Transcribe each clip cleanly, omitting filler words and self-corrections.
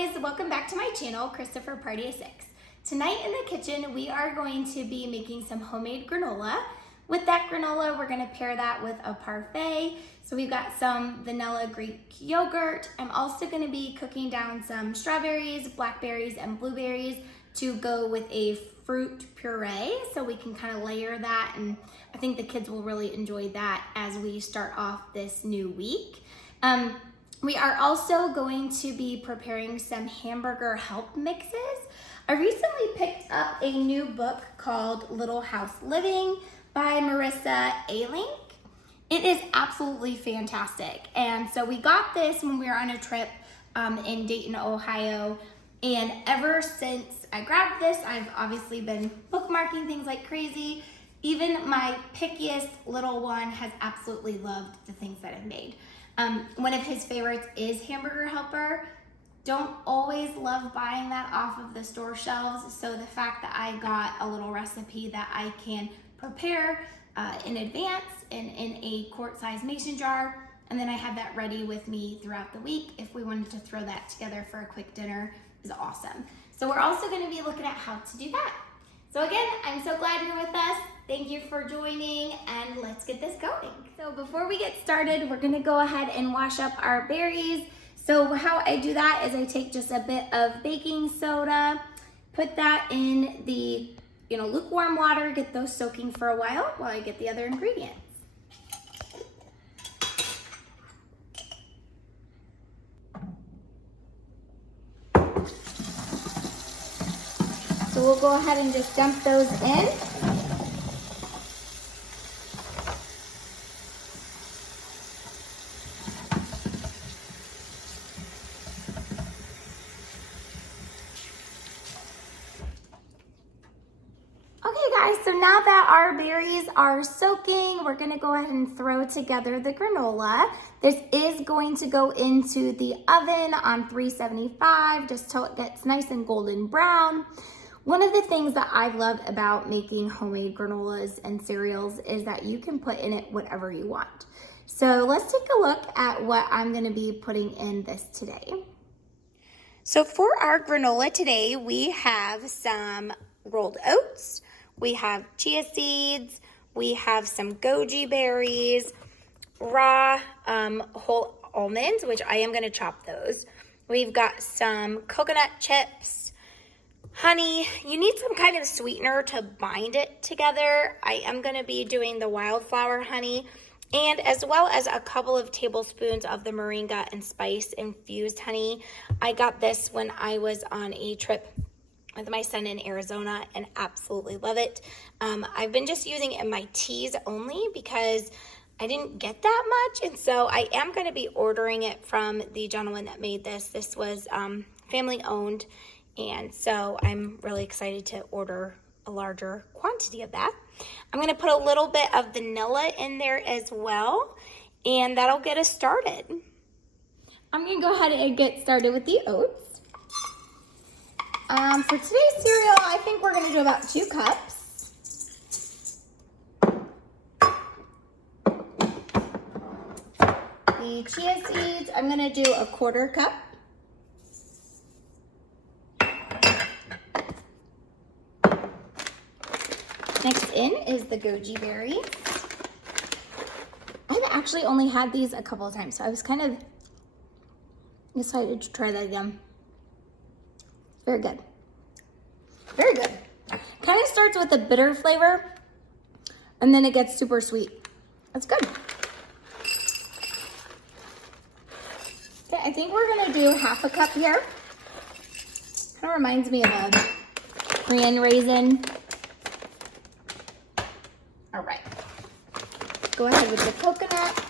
guys, welcome back to my channel, Christopher Party of 6. Tonight in the kitchen, we are going to be making some homemade granola. With that granola, we're gonna pair that with a parfait. So we've got some vanilla Greek yogurt. I'm also gonna be cooking down some strawberries, blackberries, and blueberries to go with a fruit puree, so we can kind of layer that, and I think the kids will really enjoy that as we start off this new week. We are also going to be preparing some Hamburger Help mixes. I recently picked up a new book called Little House Living by Marissa Ailing. It is absolutely fantastic. And so we got this when we were on a trip in Dayton, Ohio. And ever since I grabbed this, I've obviously been bookmarking things like crazy. Even my pickiest little one has absolutely loved the things that I've made. One of his favorites is Hamburger Helper. Don't always love buying that off of the store shelves, so the fact that I got a little recipe that I can prepare in advance in a quart-sized mason jar, and then I have that ready with me throughout the week if we wanted to throw that together for a quick dinner, is awesome. So we're also going to be looking at how to do that. So again, I'm so glad you're with us. Thank you for joining, and let's get this going. So before we get started, we're gonna go ahead and wash up our berries. So how I do that is I take just a bit of baking soda, put that in the lukewarm water, get those soaking for a while I get the other ingredients. So we'll go ahead and just dump those in. So now that our berries are soaking, we're gonna go ahead and throw together the granola. This is going to go into the oven on 375 just till it gets nice and golden brown. One of the things that I love about making homemade granolas and cereals is that you can put in it whatever you want. So let's take a look at what I'm gonna be putting in this today. So for our granola today, we have some rolled oats, we have chia seeds, we have some goji berries, raw whole almonds, which I am gonna chop those. We've got some coconut chips, honey. You need some kind of sweetener to bind it together. I am gonna be doing the wildflower honey, and as well as a couple of tablespoons of the moringa and spice infused honey. I got this when I was on a trip with my son in Arizona and absolutely love it. I've been just using it in my teas only because I didn't get that much, and so I am going to be ordering it from the gentleman that made this. This was family owned, and so I'm really excited to order a larger quantity of that. I'm going to put a little bit of vanilla in there as well, and that'll get us started. I'm going to go ahead and get started with the oats. For today's cereal, I think we're gonna do about 2 cups. The chia seeds, I'm gonna do a 1/4 cup. Next in is the goji berries. I've actually only had these a couple of times, so I was kind of excited to try that again. Very good. Very good. Kind of starts with a bitter flavor, and then it gets super sweet. That's good. Okay, I think we're gonna do 1/2 cup here. Kind of reminds me of a Korean raisin. All right. Go ahead with the coconut.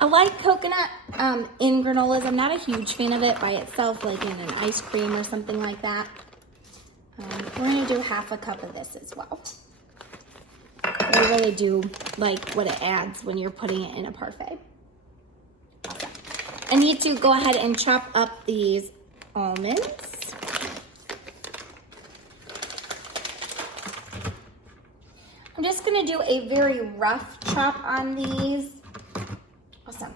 I like coconut in granolas. I'm not a huge fan of it by itself, like in an ice cream or something like that. We're gonna do 1/2 cup of this as well. I really do like what it adds when you're putting it in a parfait. Awesome. I need to go ahead and chop up these almonds. I'm just gonna do a very rough chop on these. Awesome.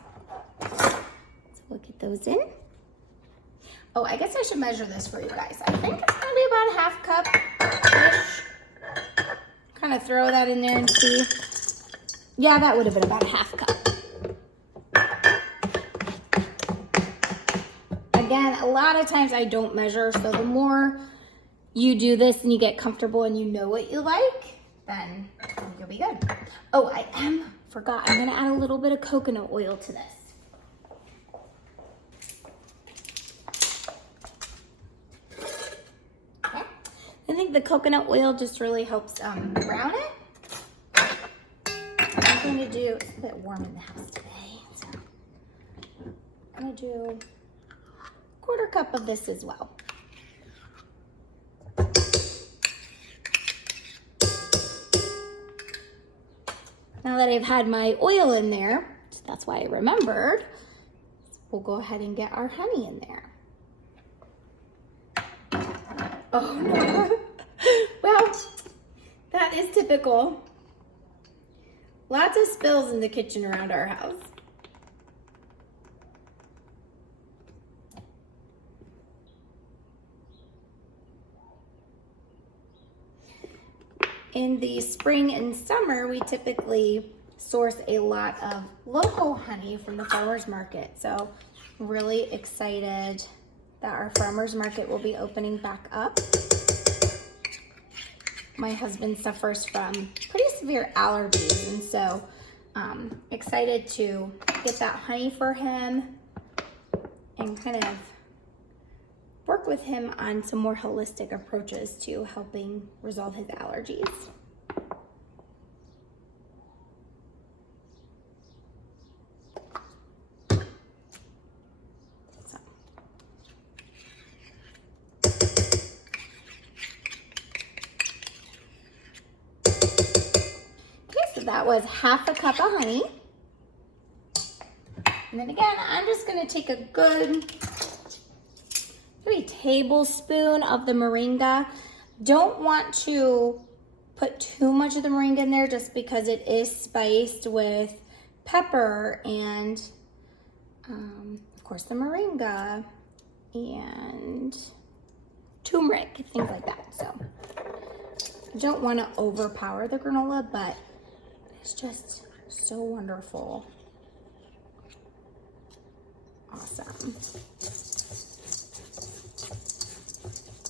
those in. Oh, I guess I should measure this for you guys. I think it's gonna be about a half cup-ish. Kind of throw that in there and see. Yeah, that would have been about a half cup. Again, a lot of times I don't measure, so the more you do this and you get comfortable and you know what you like, then you'll be good. Oh, I forgot. I'm gonna add a little bit of coconut oil to this. I think the coconut oil just really helps brown it. I'm going to do, it's a bit warm in the house today, so I'm going to do a 1/4 cup of this as well. Now that I've had my oil in there, that's why I remembered, we'll go ahead and get our honey in there. Oh no. Well, that is typical. Lots of spills in the kitchen around our house. In the spring and summer, we typically source a lot of local honey from the farmers market. So really excited that our farmers market will be opening back up. My husband suffers from pretty severe allergies, and so excited to get that honey for him and kind of work with him on some more holistic approaches to helping resolve his allergies. That was ½ cup of honey. And then again, I'm just gonna take a good maybe tablespoon of the moringa. Don't want to put too much of the moringa in there just because it is spiced with pepper and of course the moringa and turmeric, things like that. So I don't want to overpower the granola, but it's just so wonderful. Awesome.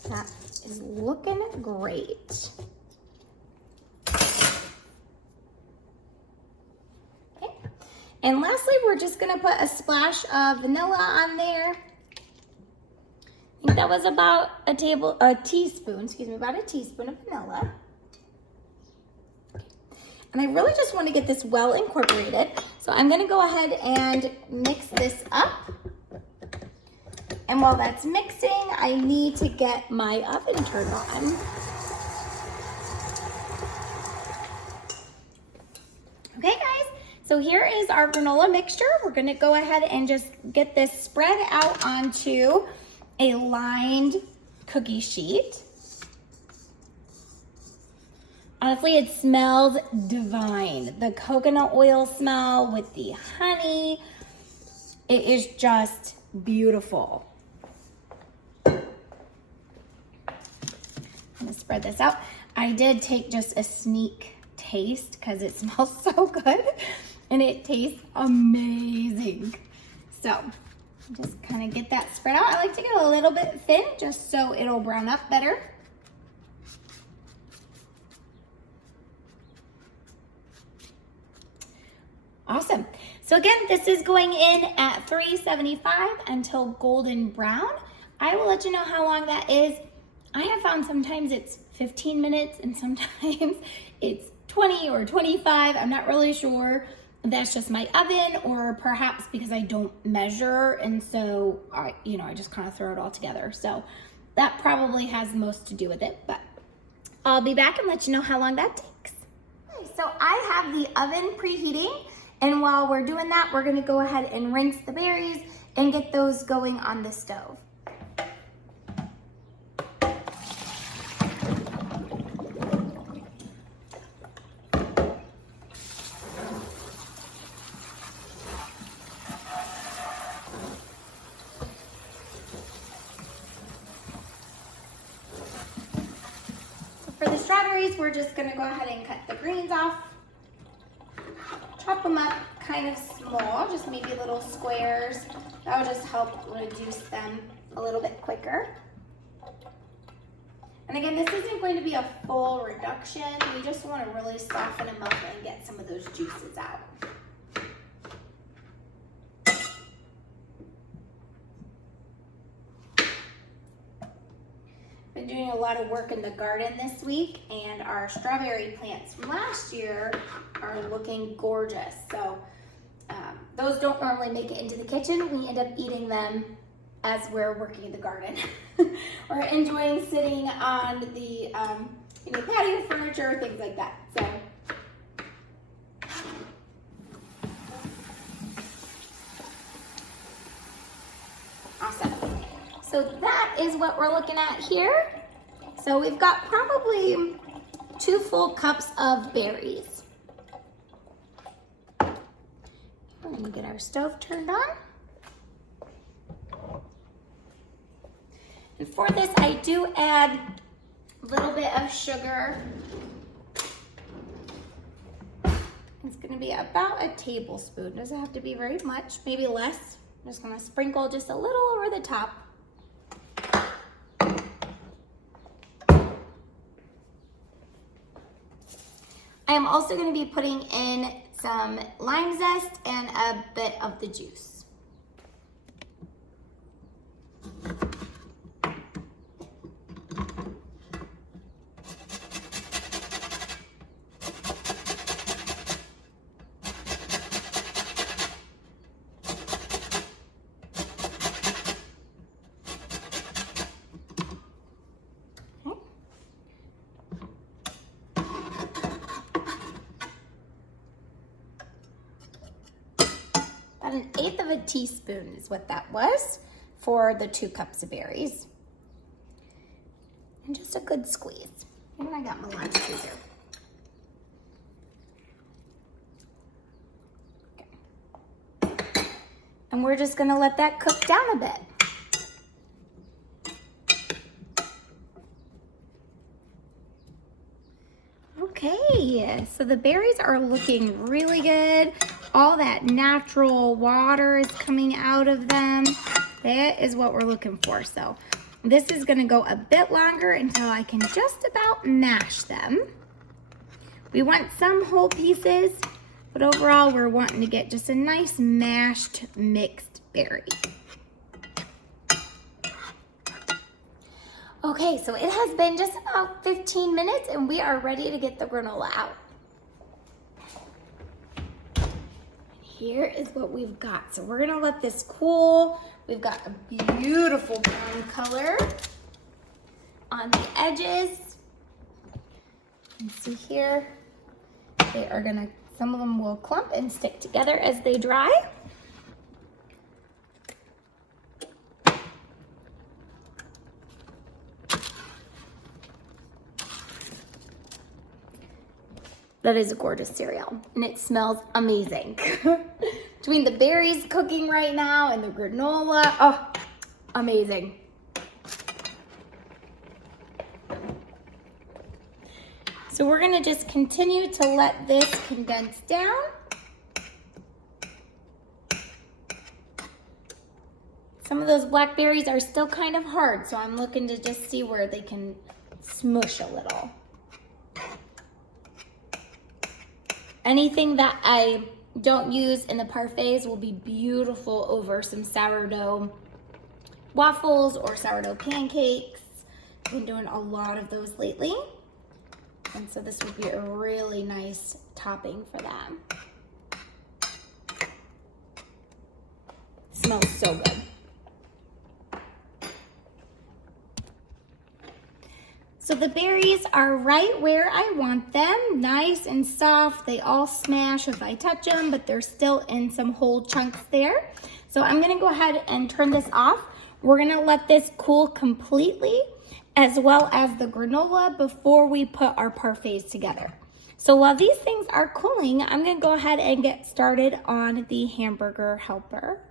That is looking great. Okay. And lastly, we're just gonna put a splash of vanilla on there. I think that was about a teaspoon of vanilla. And I really just want to get this well incorporated. So I'm gonna go ahead and mix this up. And while that's mixing, I need to get my oven turned on. Okay guys, so here is our granola mixture. We're gonna go ahead and just get this spread out onto a lined cookie sheet. Honestly, it smells divine. The coconut oil smell with the honey, it is just beautiful. I'm gonna spread this out. I did take just a sneak taste because it smells so good and it tastes amazing. So just kind of get that spread out. I like to get a little bit thin just so it'll brown up better. Awesome. So again, this is going in at 375 until golden brown. I will let you know how long that is. I have found sometimes it's 15 minutes and sometimes it's 20 or 25. I'm not really sure. That's just my oven, or perhaps because I don't measure, and so I just kind of throw it all together. So that probably has most to do with it, but I'll be back and let you know how long that takes. Okay, so I have the oven preheating. And while we're doing that, we're gonna go ahead and rinse the berries and get those going on the stove. berries, we're just gonna go ahead and cut the greens off. Chop them up kind of small, just maybe little squares. That'll just help reduce them a little bit quicker. And again, this isn't going to be a full reduction. We just want to really soften them up and get some of those juices out. Been doing a lot of work in the garden this week, and our strawberry plants from last year are looking gorgeous. So those don't normally make it into the kitchen. We end up eating them as we're working in the garden. Or enjoying sitting on the patio furniture, things like that. So awesome. So that is what we're looking at here. So we've got probably 2 full cups of berries. We're gonna get our stove turned on. And for this, I do add a little bit of sugar. It's gonna be about a tablespoon. Doesn't have to be very much, maybe less. I'm just gonna sprinkle just a little over the top. I am also gonna be putting in some lime zest and a bit of the juice. About 1/8 of a teaspoon is what that was for the 2 cups of berries. And just a good squeeze. And I got my lunch freezer. Okay. And we're just gonna let that cook down a bit. Okay, so the berries are looking really good. All that natural water is coming out of them. That is what we're looking for. So this is gonna go a bit longer until I can just about mash them. We want some whole pieces, but overall we're wanting to get just a nice mashed mixed berry. Okay, so it has been just about 15 minutes and we are ready to get the granola out. Here is what we've got. So we're gonna let this cool. We've got a beautiful brown color on the edges. You can see here, they are gonna, some of them will clump and stick together as they dry. That is a gorgeous cereal, and it smells amazing. Between the berries cooking right now and the granola, oh, amazing. So we're gonna just continue to let this condense down. Some of those blackberries are still kind of hard, so I'm looking to just see where they can smush a little. Anything that I don't use in the parfaits will be beautiful over some sourdough waffles or sourdough pancakes. I've been doing a lot of those lately. And so this would be a really nice topping for them. Smells so good. So the berries are right where I want them, nice and soft. They all smash if I touch them, but they're still in some whole chunks there. So I'm gonna go ahead and turn this off. We're gonna let this cool completely, as well as the granola, before we put our parfaits together. So while these things are cooling, I'm gonna go ahead and get started on the Hamburger Helper.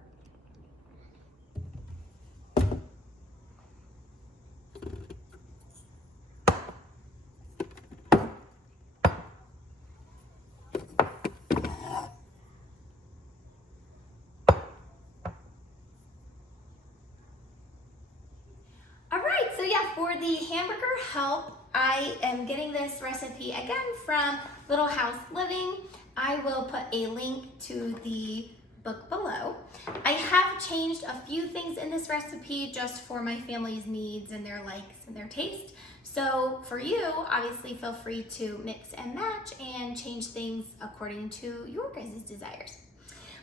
for the Hamburger Help, I am getting this recipe again from Little House Living. I will put a link to the book below. I have changed a few things in this recipe just for my family's needs and their likes and their taste. So for you, obviously feel free to mix and match and change things according to your guys' desires.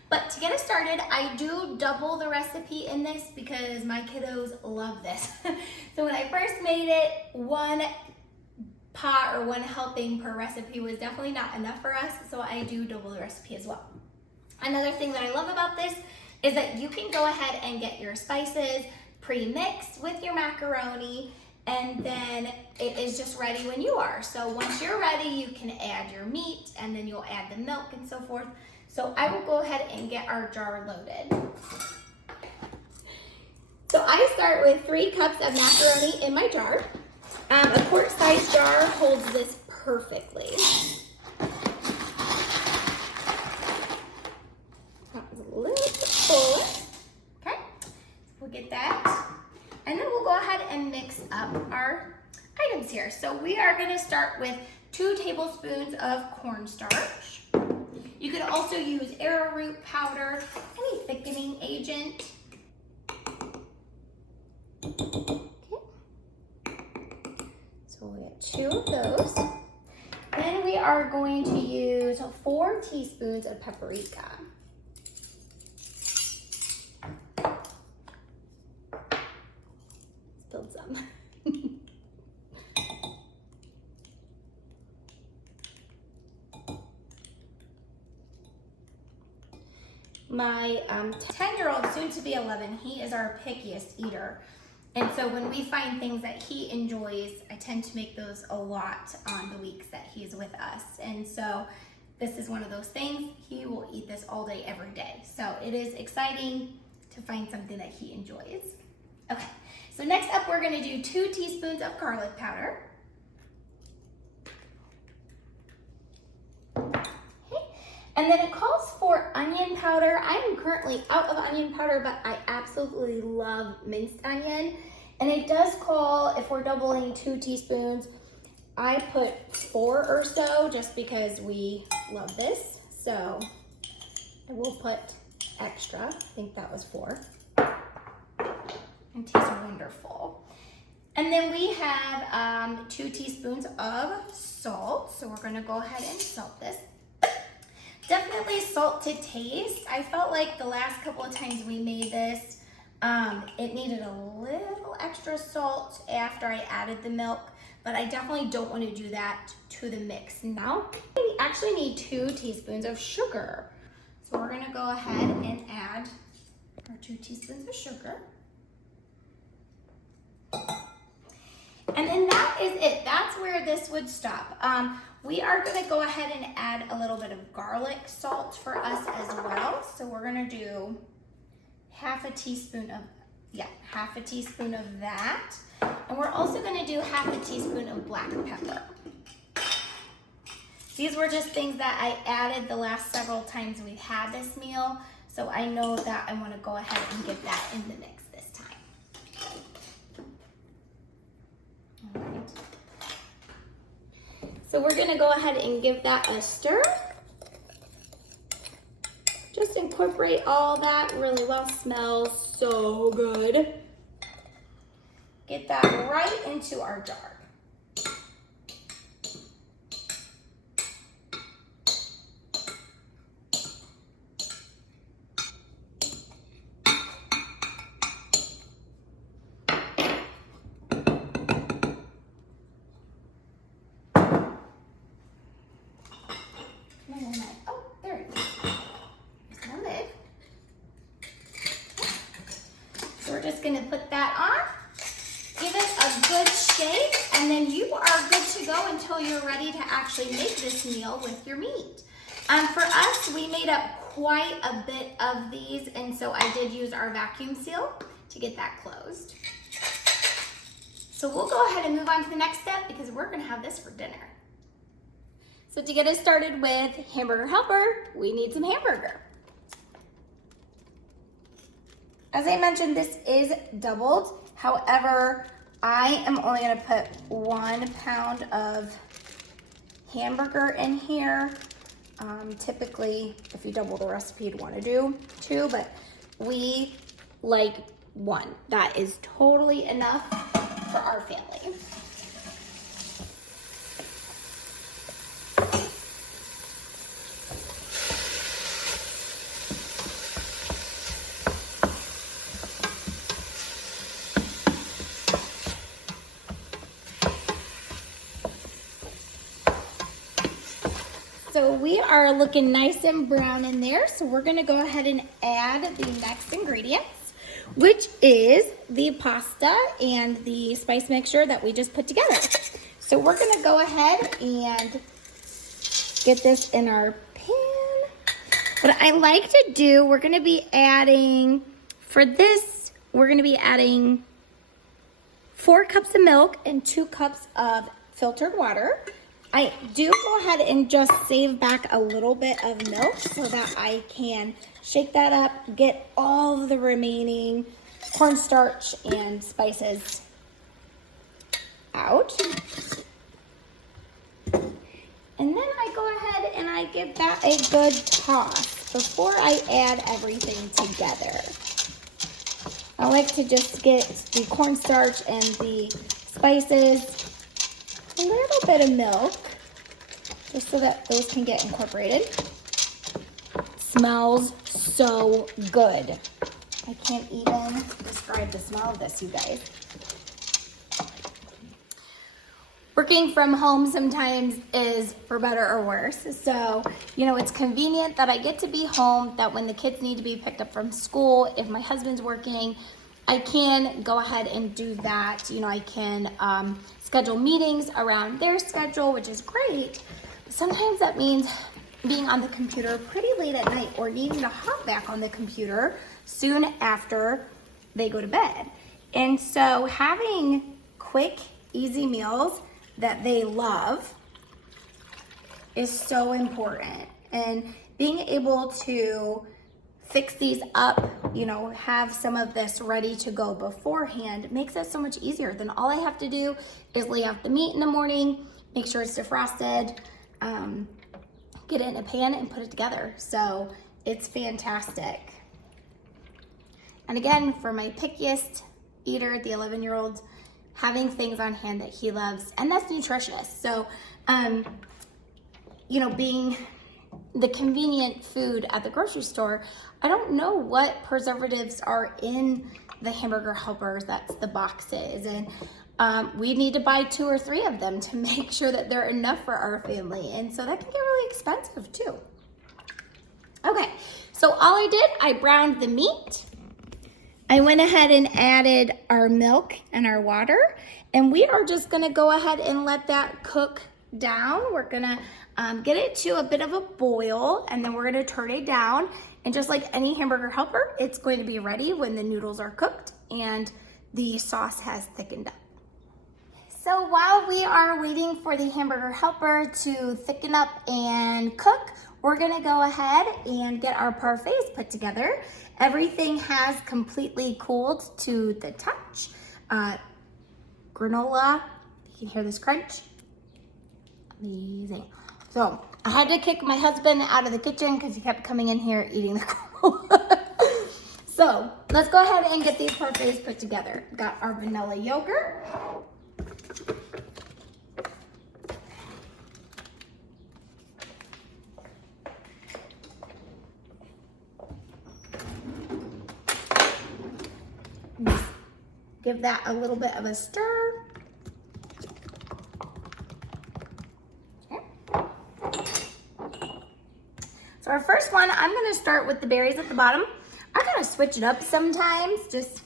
But to get us started, I do double the recipe in this because my kiddos love this. So when I first made it, one pot or one helping per recipe was definitely not enough for us, so I do double the recipe as well. Another thing that I love about this is that you can go ahead and get your spices pre-mixed with your macaroni, and then it is just ready when you are. So once you're ready, you can add your meat, and then you'll add the milk and so forth. So I will go ahead and get our jar loaded. So I start with 3 cups of macaroni in my jar. A quart-sized jar holds this perfectly. That was a little bit full. Okay, we'll get that. And then we'll go ahead and mix up our items here. So we are gonna start with 2 tablespoons of cornstarch. You could also use arrowroot powder, any thickening agent. Okay. So we'll get 2 of those. Then we are going to use 4 teaspoons of paprika. Spilled some. My 10-year-old, soon to be 11, he is our pickiest eater. And so when we find things that he enjoys, I tend to make those a lot on the weeks that he's with us. And so this is one of those things. He will eat this all day, every day. So it is exciting to find something that he enjoys. Okay, so next up we're gonna do 2 teaspoons of garlic powder. And then it calls for onion powder. I am currently out of onion powder, but I absolutely love minced onion. And it does call, if we're doubling 2 teaspoons, I put 4 or so just because we love this. So I will put extra. I think that was 4. It tastes wonderful. And then we have 2 teaspoons of salt. So we're gonna go ahead and salt this. Definitely salt to taste. I felt like the last couple of times we made this, it needed a little extra salt after I added the milk, but I definitely don't want to do that to the mix. Now, we actually need 2 teaspoons of sugar. So we're gonna go ahead and add our 2 teaspoons of sugar. And then that is it. That's where this would stop. We are gonna go ahead and add a little bit of garlic salt for us as well. So we're gonna do half a teaspoon of that. And we're also gonna do half a teaspoon of black pepper. These were just things that I added the last several times we've had this meal. So I know that I wanna go ahead and get that in the mix this time. All right. So we're gonna go ahead and give that a stir. Just incorporate all that really well. Smells so good. Get that right into our jar. Oh, there it is. There's my lid. So we're just gonna put that on, give it a good shake, and then you are good to go until you're ready to actually make this meal with your meat. For us, we made up quite a bit of these, and so I did use our vacuum seal to get that closed. So we'll go ahead and move on to the next step because we're gonna have this for dinner. So to get us started with Hamburger Helper, we need some hamburger. As I mentioned, this is doubled. However, I am only gonna put 1 pound of hamburger in here. Typically, if you double the recipe, you'd wanna do 2, but we like 1. That is totally enough for our family. So we are looking nice and brown in there. So we're gonna go ahead and add the next ingredients, which is the pasta and the spice mixture that we just put together. So we're gonna go ahead and get this in our pan. What I like to do, we're gonna be adding, for this, we're gonna be adding 4 cups of milk and 2 cups of filtered water. I do go ahead and just save back a little bit of milk so that I can shake that up, get all of the remaining cornstarch and spices out. And then I go ahead and I give that a good toss before I add everything together. I like to just get the cornstarch and the spices, a little bit of milk, just so that those can get incorporated. Smells so good. I can't even describe the smell of this, you guys. Working from home sometimes is for better or worse. So, you know, it's convenient that I get to be home, that when the kids need to be picked up from school, if my husband's working, I can go ahead and do that. You know, I can schedule meetings around their schedule, which is great. But sometimes that means being on the computer pretty late at night or needing to hop back on the computer soon after they go to bed. And so having quick, easy meals that they love is so important. And being able to fix these up, you know, have some of this ready to go beforehand makes it so much easier. Then all I have to do is lay out the meat in the morning, make sure it's defrosted, get it in a pan and put it together. So it's fantastic. And again, for my pickiest eater, the 11-year-old, having things on hand that he loves, and that's nutritious. So, you know, being the convenient food at the grocery store, I don't know what preservatives are in the Hamburger Helpers, that's the boxes. And we need to buy 2 or 3 of them to make sure that they're enough for our family. And so that can get really expensive too. Okay, so all I did, I browned the meat. I went ahead and added our milk and our water, and we are just gonna go ahead and let that cook down. We're gonna get it to a bit of a boil, and then we're gonna turn it down. And just like any Hamburger Helper, it's going to be ready when the noodles are cooked and the sauce has thickened up. So while we are waiting for the Hamburger Helper to thicken up and cook, we're gonna go ahead and get our parfaits put together. Everything has completely cooled to the touch. Granola, you can hear this crunch. Amazing. So I had to kick my husband out of the kitchen because he kept coming in here eating the granola. So let's go ahead and get these parfaits put together. Got our vanilla yogurt. Just give that a little bit of a stir. So our first one, I'm gonna start with the berries at the bottom. I gotta switch it up sometimes, just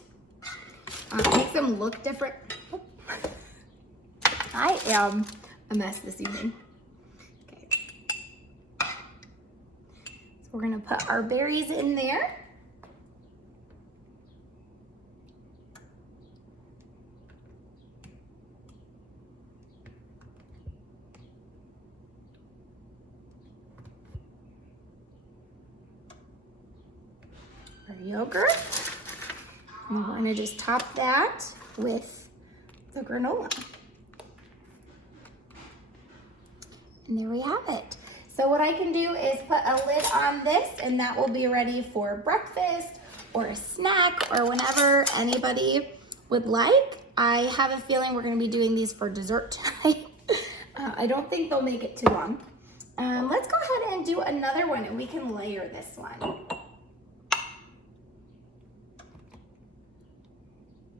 makes them look different. I am a mess this evening. Okay. So we're gonna put our berries in there. Our yogurt. And we're gonna just top that with the granola. And there we have it. So what I can do is put a lid on this, and that will be ready for breakfast or a snack or whenever anybody would like. I have a feeling we're gonna be doing these for dessert tonight. I don't think they'll make it too long. Let's go ahead and do another one, and we can layer this one.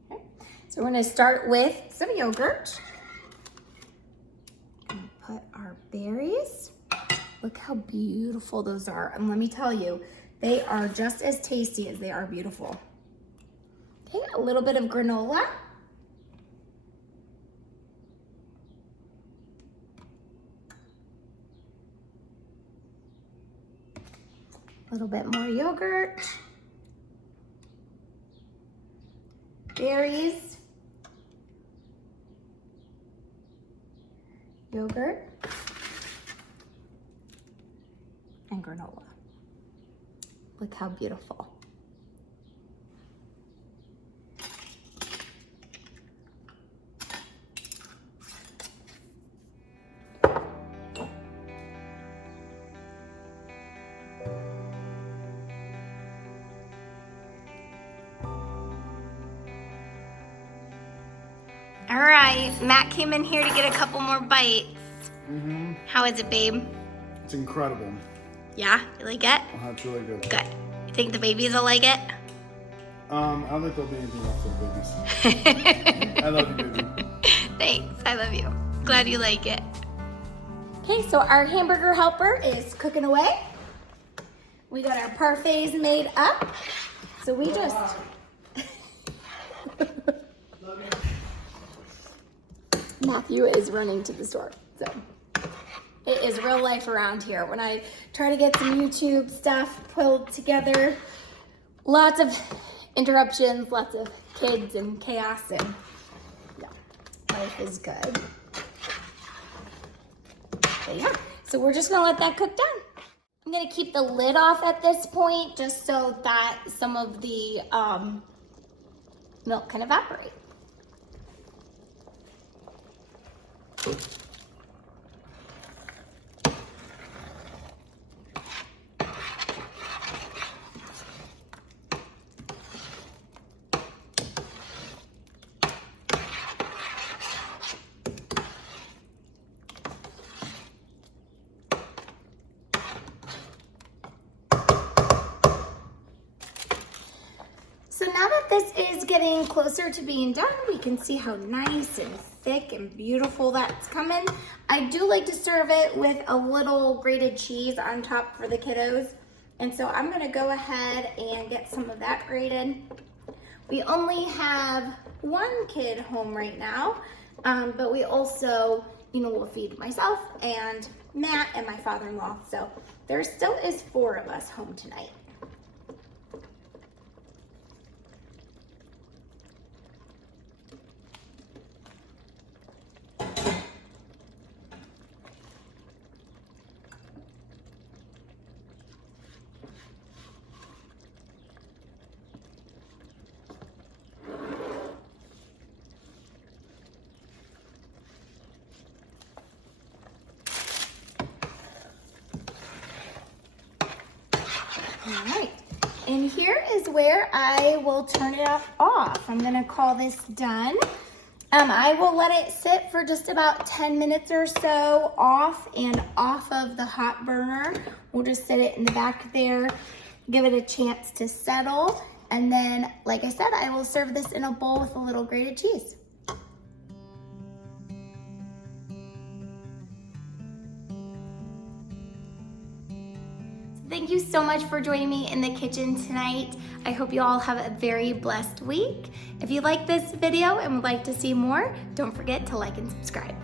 Okay. So we're gonna start with some yogurt. And put our berries. Look how beautiful those are. And let me tell you, they are just as tasty as they are beautiful. Okay, a little bit of granola. A little bit more yogurt. Berries. Yogurt. And granola. Look how beautiful. All right, Matt came in here to get a couple more bites. Mm-hmm. How is it, babe? It's incredible. Yeah, you like it? It's really good. Good. You think the babies will like it? I don't think there'll be anything else for the babies. I love you, baby. Thanks, I love you. Glad you like it. Okay, so our hamburger helper is cooking away. We got our parfaits made up. So we just... Matthew is running to the store, so it is real life around here. When I try to get some YouTube stuff pulled together, lots of interruptions, lots of kids and chaos, and yeah, life is good. But yeah, so we're just gonna let that cook down. I'm gonna keep the lid off at this point just so that some of the milk can evaporate. So now that this is getting closer to being done, we can see how nice and thick and beautiful that's coming. I do like to serve it with a little grated cheese on top for the kiddos. And so I'm gonna go ahead and get some of that grated. We only have one kid home right now, but we also, will feed myself and Matt and my father-in-law. So there still is 4 of us home tonight. All right, and here is where I will turn it off. I'm gonna call this done. I will let it sit for just about 10 minutes or so off of the hot burner. We'll just sit it in the back there, give it a chance to settle. And then, like I said, I will serve this in a bowl with a little grated cheese. Thank you so much for joining me in the kitchen tonight. I hope you all have a very blessed week. If you like this video and would like to see more, don't forget to like and subscribe.